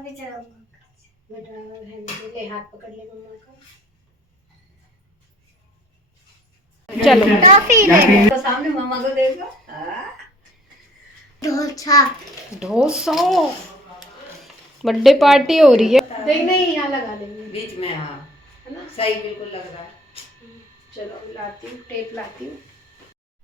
अभी चलो बेटा रहने दे, ले हाथ पकड़ ले मम्मा का। चलो टॉफी ले तो सामने मम्मा को देखो। डोसा डोसा बर्थडे पार्टी हो रही है। नहीं नहीं, यहाँ लगा देंगे बीच में। हाँ, है ना। सही बिल्कुल लग रहा है। चलो लाती हूँ, टेप लाती हूँ।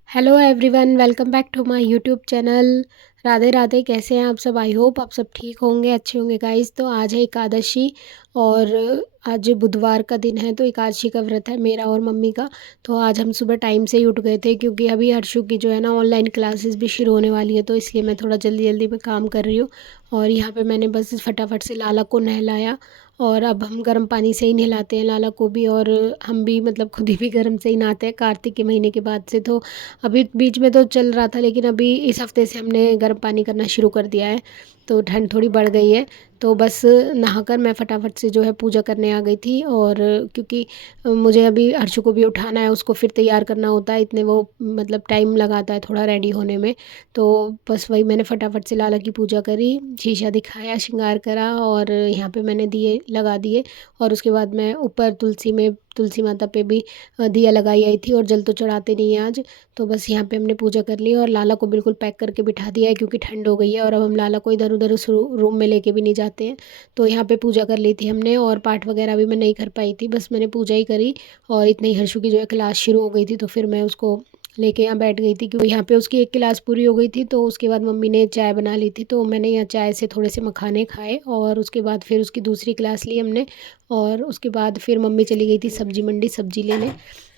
Hello everyone, welcome back to my YouTube channel. Radhe Radhe. कैसे हैं आप सब? आई होप आप सब ठीक होंगे, अच्छे होंगे गाइस। तो आज है एकादशी और आज बुधवार का दिन है, तो एकादशी का व्रत है मेरा और मम्मी का। तो आज हम सुबह टाइम से ही उठ गए थे क्योंकि अभी हर्षु की जो है ना ऑनलाइन क्लासेस भी शुरू होने वाली है, तो इसलिए मैं थोड़ा जल्दी जल्दी में काम कर रही हूँ। और यहाँ पे मैंने बस फटाफट से लाला को नहलाया और अब हम गर्म पानी से ही नहलाते हैं लाला को भी, और हम भी मतलब खुद ही भी गर्म से ही नहाते हैं कार्तिक के महीने के बाद से। तो अभी बीच में तो चल रहा था, लेकिन अभी इस हफ्ते से हमने गर्म पानी करना शुरू कर दिया है, तो ठंड थोड़ी बढ़ गई है। तो बस नहाकर मैं फटाफट से जो है पूजा करने आ गई थी। और क्योंकि मुझे अभी हर्षु को भी उठाना है, उसको फिर तैयार करना होता है, इतने वो मतलब टाइम लगाता है थोड़ा रेडी होने में। तो बस वही मैंने फटाफट से लाला की पूजा करी, शीशा दिखाया, श्रृंगार करा और यहाँ पे मैंने दिए लगा दिए। और उसके बाद मैं ऊपर तुलसी माता पे भी दिया लगाई आई थी, और जल तो चढ़ाते नहीं है आज। तो बस यहाँ पे हमने पूजा कर ली और लाला को बिल्कुल पैक करके बिठा दिया है क्योंकि ठंड हो गई है, और अब हम लाला को इधर उधर उस रूम में लेके भी नहीं जाते हैं। तो यहाँ पे पूजा कर ली थी हमने, और पाठ वगैरह भी मैं नहीं कर पाई थी, बस मैंने पूजा ही करी। और इतनी ही हर्षु की जो है क्लास शुरू हो गई थी, तो फिर मैं उसको लेके यहाँ बैठ गई थी क्योंकि यहाँ पे उसकी एक क्लास पूरी हो गई थी। तो उसके बाद मम्मी ने चाय बना ली थी, तो मैंने यहाँ चाय से थोड़े से मखाने खाए और उसके बाद फिर उसकी दूसरी क्लास ली हमने। और उसके बाद फिर मम्मी चली गई थी सब्जी मंडी सब्जी लेने।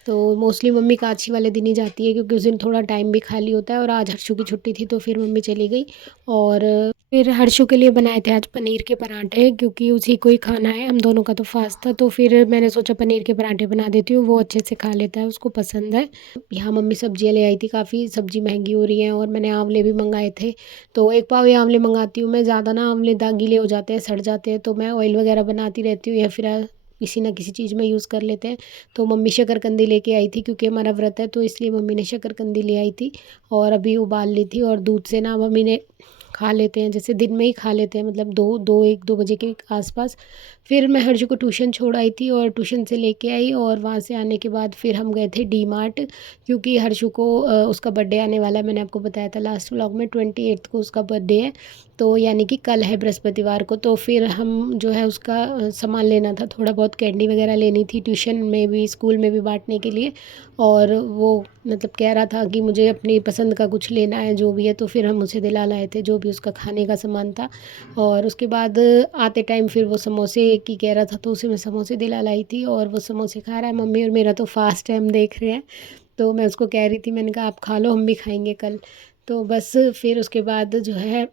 तो मोस्टली मम्मी काछी वाले दिन ही जाती है क्योंकि उस दिन थोड़ा टाइम भी खाली होता है, और आज हर्षु की छुट्टी थी तो फिर मम्मी चली गई। और फिर हर्षु के लिए बनाए थे आज पनीर के पराठे क्योंकि उसी को ही खाना है, हम दोनों का तो फास्ट था। तो फिर मैंने सोचा पनीर के पराठे बना देती हूँ, वो अच्छे से खा लेता है, उसको पसंद है। यहाँ मम्मी सब्जियाँ ले आई थी, काफ़ी सब्जी महंगी हो रही है, और मैंने आंवले भी मंगाए थे। तो एक पाव ही आंवले मंगाती हूँ मैं, ज़्यादा ना आंवले दागीले हो जाते हैं, सड़ जाते हैं, तो मैं ऑयल वगैरह बनाती रहती हूँ या फिर किसी ना किसी चीज़ में यूज़ कर लेते हैं। तो मम्मी शकरकंदी लेके आई थी क्योंकि हमारा व्रत है, तो इसलिए मम्मी ने शकरकंदी ले आई थी और अभी उबाल ली थी। और दूध से ना मम्मी ने खा लेते हैं, जैसे दिन में ही खा लेते हैं, मतलब 2 बजे के आसपास। फिर मैं हर्षु को ट्यूशन छोड़ आई थी और ट्यूशन से लेके आई, और वहाँ से आने के बाद फिर हम गए थे डी मार्ट क्योंकि हर्षु को उसका बर्थडे आने वाला है। मैंने आपको बताया था लास्ट व्लॉग में, 28 को उसका बर्थडे है, तो यानी कि कल है बृहस्पतिवार को। तो फिर हम जो है उसका सामान लेना था, थोड़ा बहुत कैंडी वगैरह लेनी थी ट्यूशन में भी स्कूल में भी बांटने के लिए। और वो मतलब कह रहा था कि मुझे अपनी पसंद का कुछ लेना है जो भी है, तो फिर हम उसे दिला लाए थे जो भी उसका खाने का सामान था। और उसके बाद आते टाइम फिर वो समोसे की कह रहा था, तो उसे मैं समोसे दिला लाई थी, और वो समोसे खा रहा है। मम्मी और मेरा तो फास्ट है, हम देख रहे हैं। तो मैं उसको कह रही थी, मैंने कहा आप खा लो, हम भी खाएंगे कल। तो बस फिर उसके बाद जो है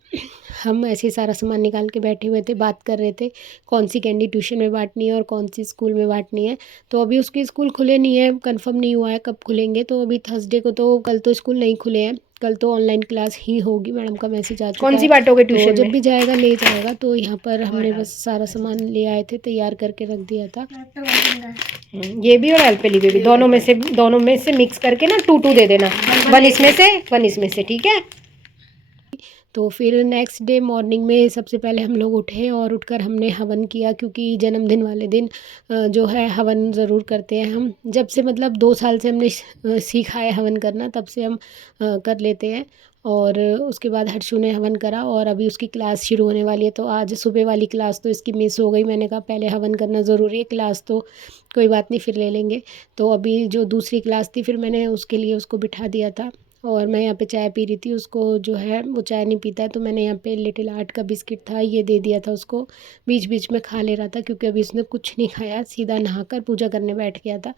हम ऐसे ही सारा सामान निकाल के बैठे हुए थे, बात कर रहे थे कौन सी कैंडी ट्यूशन में बांटनी है और कौन सी स्कूल में बांटनी है। तो अभी उसके स्कूल खुले नहीं है, कंफर्म नहीं हुआ है कब खुलेंगे। तो अभी थर्सडे को, तो कल तो स्कूल नहीं खुले हैं, कल तो ऑनलाइन क्लास ही होगी, मैडम का मैसेज आ चुका कौन है। सी बांटोगे तो ट्यूशन जब में? भी जाएगा ले जाएगा। तो यहाँ पर हमने बस सारा सामान ले आए थे, तैयार करके रख दिया था। ये भी और एल्पेली भी, दोनों में से मिक्स करके ना 2-2 दे देना, 1 इसमें से 1 इसमें से, ठीक है। तो फिर नेक्स्ट डे मॉर्निंग में सबसे पहले हम लोग उठे और उठकर हमने हवन किया क्योंकि जन्मदिन वाले दिन जो है हवन ज़रूर करते हैं हम। जब से मतलब 2 साल से हमने सीखा है हवन करना, तब से हम कर लेते हैं। और उसके बाद हर्षु ने हवन करा और अभी उसकी क्लास शुरू होने वाली है। तो आज सुबह वाली क्लास तो इसकी मिस हो गई, मैंने कहा पहले हवन करना ज़रूरी है, क्लास तो कोई बात नहीं फिर ले लेंगे। तो अभी जो दूसरी क्लास थी फिर मैंने उसके लिए उसको बिठा दिया था, और मैं यहाँ पे चाय पी रही थी। उसको जो है वो चाय नहीं पीता है, तो मैंने यहाँ पे लिटिल आर्ट का बिस्किट था ये दे दिया था उसको, बीच बीच में खा ले रहा था क्योंकि अभी उसने कुछ नहीं खाया, सीधा नहाकर पूजा करने बैठ गया था।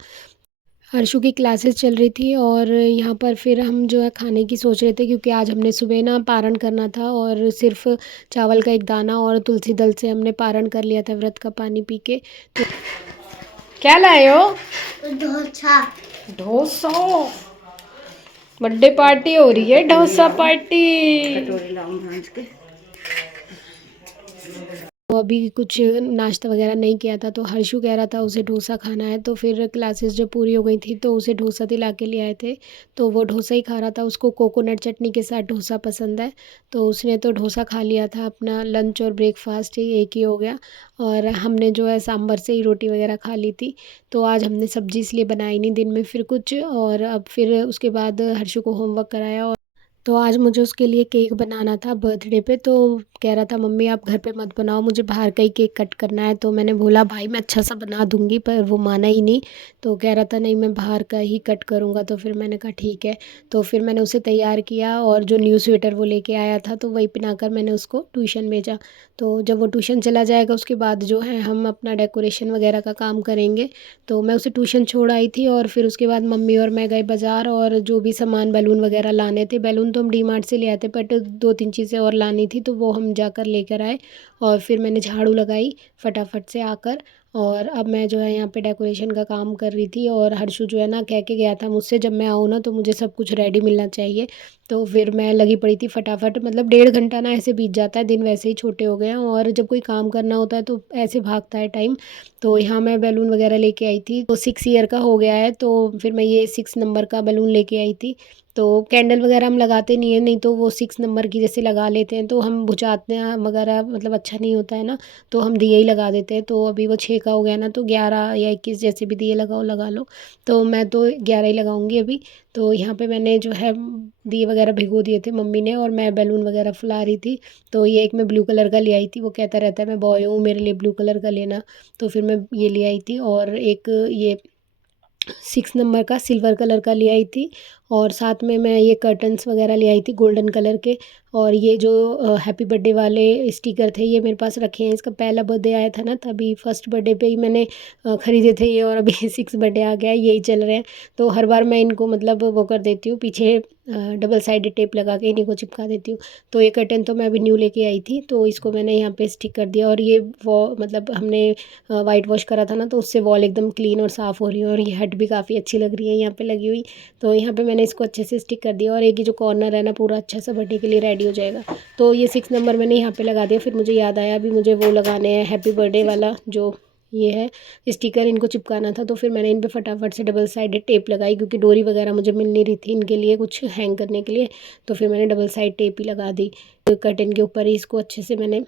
हर्षु की क्लासेस चल रही थी और यहाँ पर फिर हम जो है खाने की सोच रहे थे क्योंकि आज हमने सुबह ना पारण करना था, और सिर्फ चावल का एक दाना और तुलसी दल से हमने पारण कर लिया था व्रत का पानी पी के। तो क्या लाए हो? डोसा डोसा, बर्थडे पार्टी हो रही है, डोसा पार्टी। कटोरी लाऊं भांज के। अभी कुछ नाश्ता वगैरह नहीं किया था, तो हर्षु कह रहा था उसे डोसा खाना है। तो फिर क्लासेस जब पूरी हो गई थी तो उसे डोसा दिला के ले आए थे, तो वो डोसा ही खा रहा था। उसको कोकोनट चटनी के साथ डोसा पसंद है, तो उसने तो डोसा खा लिया था। अपना लंच और ब्रेकफास्ट ही एक ही हो गया, और हमने जो है सांभर से ही रोटी वगैरह खा ली थी। तो आज हमने सब्जी इसलिए बनाई नहीं दिन में फिर कुछ, और अब फिर उसके बाद हर्षु को होमवर्क कराया। और तो आज मुझे उसके लिए केक बनाना था बर्थडे पे, तो कह रहा था मम्मी आप घर पे मत बनाओ, मुझे बाहर का ही केक कट करना है। तो मैंने बोला भाई मैं अच्छा सा बना दूंगी, पर वो माना ही नहीं। तो कह रहा था नहीं मैं बाहर का ही कट करूँगा। तो फिर मैंने कहा ठीक है। तो फिर मैंने उसे तैयार किया, और जो न्यू स्वेटर वो लेके आया था तो वही पहनाकर मैंने उसको ट्यूशन भेजा। तो जब वो ट्यूशन चला जाएगा उसके बाद जो है हम अपना डेकोरेशन वगैरह का काम करेंगे। तो मैं उसे ट्यूशन छोड़ आई थी, और फिर उसके बाद मम्मी और मैं गए बाज़ार, और जो भी सामान बैलून वगैरह लाने थे, बैलून तो हम डी मार्ट से ले आते, बट 2-3 चीज़ें और लानी थी तो वो हम जाकर लेकर आए। और फिर मैंने झाड़ू लगाई फटाफट से आकर, और अब मैं जो है यहाँ पे डेकोरेशन का काम कर रही थी। और हर्षु जो है ना कह के गया था मुझसे जब मैं आऊँ ना तो मुझे सब कुछ रेडी मिलना चाहिए। तो फिर मैं लगी पड़ी थी फटाफट, मतलब 1.5 घंटा ना ऐसे बीत जाता है, दिन वैसे ही छोटे हो गए हैं, और जब कोई काम करना होता है तो ऐसे भागता है टाइम। तो यहाँ मैं बैलून वगैरह लेके आई थी, तो 6 ईयर का हो गया है, तो फिर मैं ये 6 नंबर का बैलून लेके आई थी। तो कैंडल वगैरह हम लगाते नहीं हैं, नहीं तो वो 6 नंबर की जैसे लगा लेते हैं तो हम बुझाते हैं वगैरह, मतलब अच्छा नहीं होता है ना, तो हम दिए ही लगा देते हैं। तो अभी वो 6 का हो गया ना, तो 11 या 21 जैसे भी दिए लगाओ लगा लो। तो मैं तो 11 ही लगाऊंगी अभी। तो यहाँ पे मैंने जो है दिए वगैरह भिगो दिए थे मम्मी ने, और मैं बैलून वगैरह फुला रही थी। तो ये एक मैं ब्लू कलर का ले आई थी, वो कहता रहता है मैं बॉय हूँ मेरे लिए ब्लू कलर का लेना। तो फिर मैं ये ले आई थी, और एक ये 6 नंबर का सिल्वर कलर का ले आई थी। और साथ में मैं ये कर्टन्स वगैरह ले आई थी गोल्डन कलर के। और ये जो हैप्पी बर्थडे वाले स्टिकर थे ये मेरे पास रखे हैं, इसका पहला बर्थडे आया था ना तभी फर्स्ट बर्थडे पे ही मैंने ख़रीदे थे ये, और अभी 6 बर्थडे आ गया है, यही चल रहे हैं। तो हर बार मैं इनको मतलब वो कर देती हूँ, पीछे डबल साइडेड टेप लगा के इन्हीं को चिपका देती हूँ। तो ये कर्टन तो मैं अभी न्यू लेके आई थी, तो इसको मैंने यहाँ पे स्टिक कर दिया। और ये वो मतलब हमने वाइट वॉश करा था ना, तो उससे वॉल एकदम क्लीन और साफ़ हो रही है, और ये हट भी काफ़ी अच्छी लग रही है यहाँ पे लगी हुई। तो यहाँ पे मैंने इसको अच्छे से स्टिक कर दिया, और एक ही जो कॉर्नर है ना पूरा अच्छा सा बर्थडे के लिए रेडी हो जाएगा। तो ये 6 नंबर मैंने यहाँ पे लगा दिया। फिर मुझे याद आया अभी मुझे वो लगाने हैं हैप्पी बर्थडे वाला जो ये है स्टिकर, इनको चिपकाना था। तो फिर मैंने इन पे फटाफट से डबल साइडेड टेप लगाई, क्योंकि डोरी वगैरह मुझे मिल नहीं रही थी इनके लिए कुछ हैंग करने के लिए। तो फिर मैंने डबल साइड टेप ही लगा दी कर्टन के ऊपर ही, इसको अच्छे से मैंने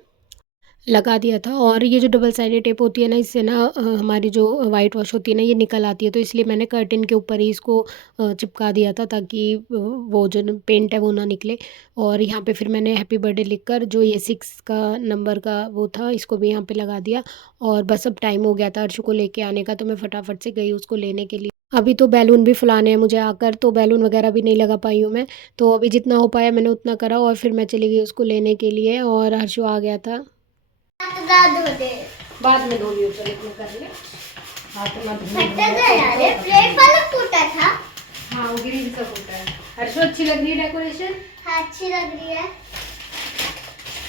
लगा दिया था। और ये जो डबल साइडेड टेप होती है ना, इससे ना हमारी जो वाइट वॉश होती है ना ये निकल आती है, तो इसलिए मैंने कर्टेन के ऊपर ही इसको चिपका दिया था, ताकि वो जो पेंट है वो ना निकले। और यहाँ पे फिर मैंने हैप्पी बर्थडे लिखकर जो ये 6 का नंबर का वो था इसको भी यहाँ पे लगा दिया। और बस अब टाइम हो गया था अर्शु को लेके आने का, तो मैं फटाफट से गई उसको लेने के लिए। अभी तो बैलून भी फुलाने हैं मुझे आकर, तो बैलून वगैरह भी नहीं लगा पाई हूँ मैं। तो अभी जितना हो पाया मैंने उतना करा, और फिर मैं चली गई उसको लेने के लिए, और हर्षु आ गया था। दर्द होते बाद में धोनी ऊपर इतना कर ले, हाथ में फटा गया रे, प्लेट वाला फूटा था। हाँ वो ग्रीन सा होता है। हर्षो अच्छी लग रही है डेकोरेशन? हाँ अच्छी लग रही है।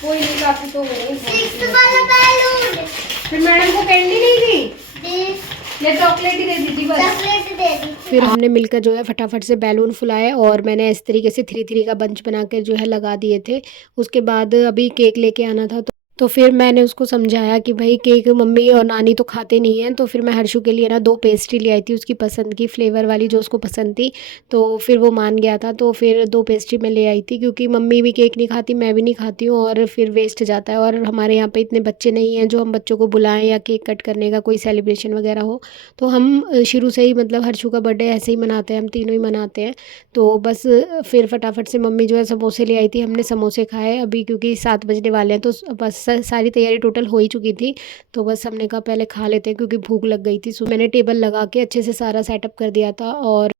कोई नहीं, काफी तो हो गई। 6 वाला बैलून फिर मैडम को कैंडी नहीं दी, दे, या चॉकलेट ही दे दी थी बस? चॉकलेट दे दी। फिर हमने मिलकर जो है फटाफट से बैलून फुलाए, और मैंने इस तरीके से 3-3 का बंच बना कर जो है लगा दिए थे। उसके बाद अभी केक लेके आना था, तो फिर मैंने उसको समझाया कि भाई केक मम्मी और नानी तो खाते नहीं हैं। तो फिर मैं हर्षु के लिए ना 2 पेस्ट्री ले आई थी उसकी पसंद की, फ्लेवर वाली जो उसको पसंद थी। तो फिर वो मान गया था, तो फिर 2 पेस्ट्री मैं ले आई थी, क्योंकि मम्मी भी केक नहीं खाती, मैं भी नहीं खाती हूँ, और फिर वेस्ट जाता है। और हमारे यहाँ पे इतने बच्चे नहीं हैं जो हम बच्चों को बुलाएं या केक कट करने का कोई सेलिब्रेशन वगैरह हो। तो हम शुरू से ही मतलब हर्षु का बर्थडे ऐसे ही मनाते हैं, हम तीनों ही मनाते हैं। तो बस फिर फटाफट से मम्मी जो है समोसे ले आई थी, हमने समोसे खाए अभी, क्योंकि 7 बजने वाले हैं। तो बस सारी तैयारी टोटल हो ही चुकी थी, तो बस हमने कहा पहले खा लेते हैं, क्योंकि भूख लग गई थी। सो मैंने टेबल लगा के अच्छे से सारा सेटअप कर दिया था। और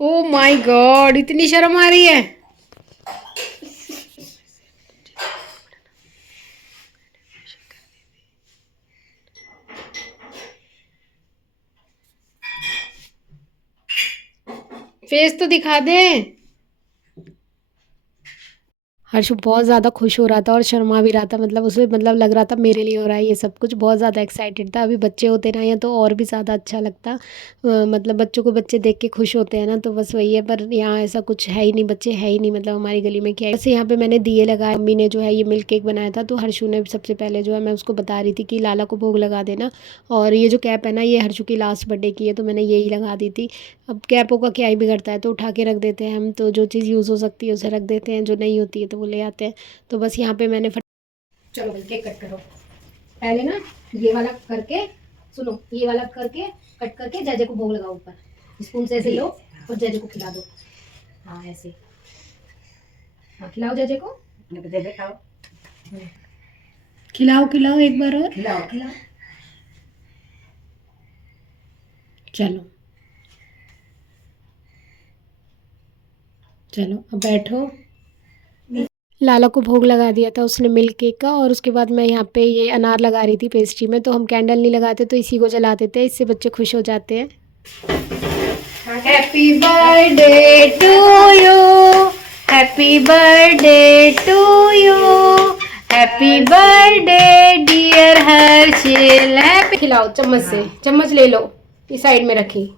ओ माय गॉड, इतनी शर्म आ रही है। फेस तो दिखा दे। हर्षु बहुत ज़्यादा खुश हो रहा था और शर्मा भी रहा था, मतलब उसे मतलब लग रहा था मेरे लिए हो रहा है ये सब कुछ, बहुत ज़्यादा एक्साइटेड था। अभी बच्चे होते ना या तो और भी ज़्यादा अच्छा लगता, मतलब बच्चों को बच्चे देख के खुश होते हैं ना, तो बस वही है। पर यहाँ ऐसा कुछ है ही नहीं, बच्चे है ही नहीं, मतलब हमारी गली में क्या है। वैसे यहाँ पे मैंने दिए लगाए, मम्मी ने जो है ये मिल्क केक बनाया था, तो हर्षु ने सबसे पहले जो है मैं उसको बता रही थी कि लाला को भोग लगा देना। और ये जो कैप है ना, ये हर्षु की लास्ट बर्थडे की है, तो मैंने यही लगा दी थी। अब कैपों का क्या ही बिगड़ता है, तो उठा के रख देते हैं हम, तो जो चीज़ यूज़ हो सकती है उसे रख देते हैं, जो नहीं होती है तो वो ले आते हैं। तो बस यहाँ पे मैंने चलो भाई केक कट करो। पहले ना ये वाला करके, सुनो, ये वाला करके कट करके जजे को भोग लगाओ ऊपर, स्पून से ऐसे लो और जजे को खिला दो। हाँ ऐसे, हाँ खिलाओ जजे को, खिलाओ खिलाओ एक बार और, खिलाओ खिलाओ। चलो चलो अब बैठो। लाला को भोग लगा दिया था उसने मिल्क केक का, और उसके बाद मैं यहाँ पे ये अनार लगा रही थी पेस्ट्री में। तो हम कैंडल नहीं लगाते तो इसी को जला देते हैं, इससे बच्चे खुश हो जाते हैं। Happy birthday to you, happy birthday to you, happy birthday dear Harshil. Happy, खिलाओ चम्मच से, चम्मच ले लो, इस साइड में रखी।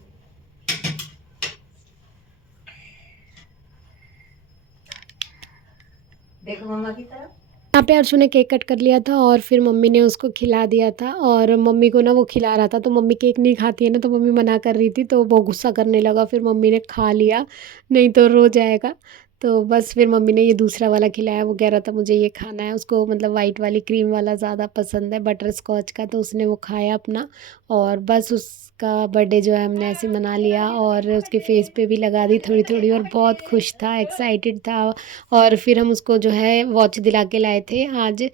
देखो मम्मा की तरफ। यहाँ पे अर्शु ने केक कट कर लिया था और फिर मम्मी ने उसको खिला दिया था। और मम्मी को ना वो खिला रहा था, तो मम्मी केक नहीं खाती है ना, तो मम्मी मना कर रही थी, तो वो गुस्सा करने लगा। फिर मम्मी ने खा लिया, नहीं तो रो जाएगा। तो बस फिर मम्मी ने ये दूसरा वाला खिलाया। वो कह रहा था मुझे ये खाना है, उसको मतलब वाइट वाली क्रीम वाला ज़्यादा पसंद है, बटर स्कॉच का, तो उसने वो खाया अपना। और बस उसका बर्थडे जो है हमने ऐसे मना लिया, और उसके फेस पे भी लगा दी थोड़ी थोड़ी, और बहुत खुश था, एक्साइटेड था। और फिर हम उसको जो है वॉच दिला के लाए थे आज।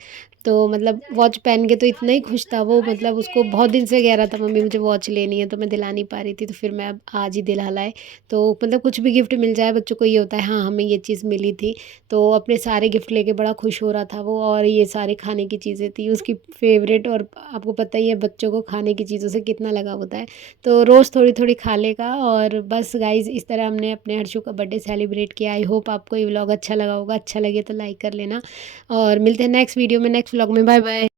तो मतलब वॉच पहन के तो इतना ही खुश था वो, मतलब उसको बहुत दिन से कह रहा था मम्मी मुझे वॉच लेनी है, तो मैं दिला नहीं पा रही थी, तो फिर मैं अब आज ही दिला लाए। तो मतलब कुछ भी गिफ्ट मिल जाए बच्चों को ये होता है हाँ हमें ये चीज़ मिली थी। तो अपने सारे गिफ्ट लेके बड़ा खुश हो रहा था वो, और ये सारे खाने की चीज़ें थी उसकी फेवरेट। और आपको पता ही है बच्चों को खाने की चीज़ों से कितना लगाव होता है, तो रोज़ थोड़ी थोड़ी खा लेगा। और बस गाइज इस तरह हमने अपने हर्षु का बर्थडे सेलिब्रेट किया। आई होप आपको ये व्लॉग अच्छा लगा होगा, अच्छा लगे तो लाइक कर लेना, और मिलते हैं नेक्स्ट वीडियो में, नेक्स्ट व्लॉग में। Bye bye.